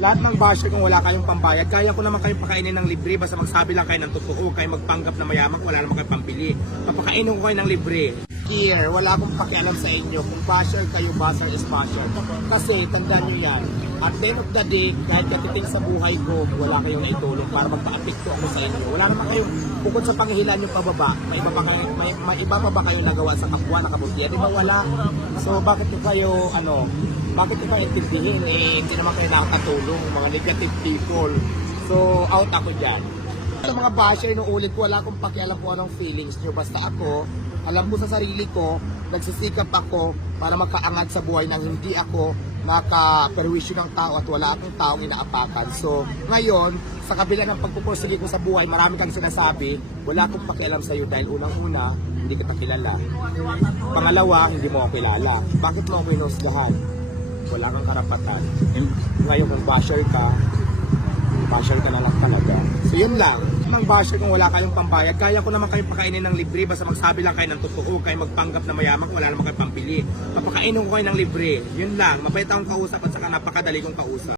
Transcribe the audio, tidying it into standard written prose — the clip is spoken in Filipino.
Lahat ng basher kung wala kayong pambayad, kaya ko naman kayong pakainin ng libre, basta magsabi lang kayo ng totoo, huwag kayong magpanggap na mayaman, wala naman kayong pambili. Papakainin ko kayo ng libre. Here, wala akong pakialam sa inyo kung basher kayo, basher is basher. Kasi tandaan nyo yan, at the end of the day, kahit katiting sa buhay ko, wala kayong naitulong para magpa-apekto ako sa inyo. Wala naman kayong, bukod sa panghihilan yung pababa, may iba pa ba kayo nagawa sa kapwa na kabutihan? Di ba wala? So bakit kayo, bakit ito intindihin? Hindi naman kayo nakakatulong, mga negative people. So, out ako dyan. Sa mga basher, nung ulit ko, wala akong pakialam po anong feelings nyo. Basta ako, alam ko sa sarili ko, nagsisikap ako para makaangat sa buhay nang hindi ako nakaperwisyo ng tao at wala akong taong inaapakan. So, ngayon, sa kabila ng pagpupursige ko sa buhay, marami kang sinasabi, wala akong pakialam sa iyo dahil unang-una, hindi kita kilala. Pangalawa, hindi mo ako kilala. Bakit mo ako inusgahan? Wala kang karapatan. Ngayon kung basher ka na lang talaga. So yun lang. Mang basher kung wala kayong pambayad, kaya ko naman kayong pakainin ng libre, basta magsabi lang kayo ng totoo, huwag kayong magpanggap na mayaman, wala naman kayong pambili. Papakainin ko kayo ng libre. Yun lang. Mabait akong kausap at saka napakadali kong kausap.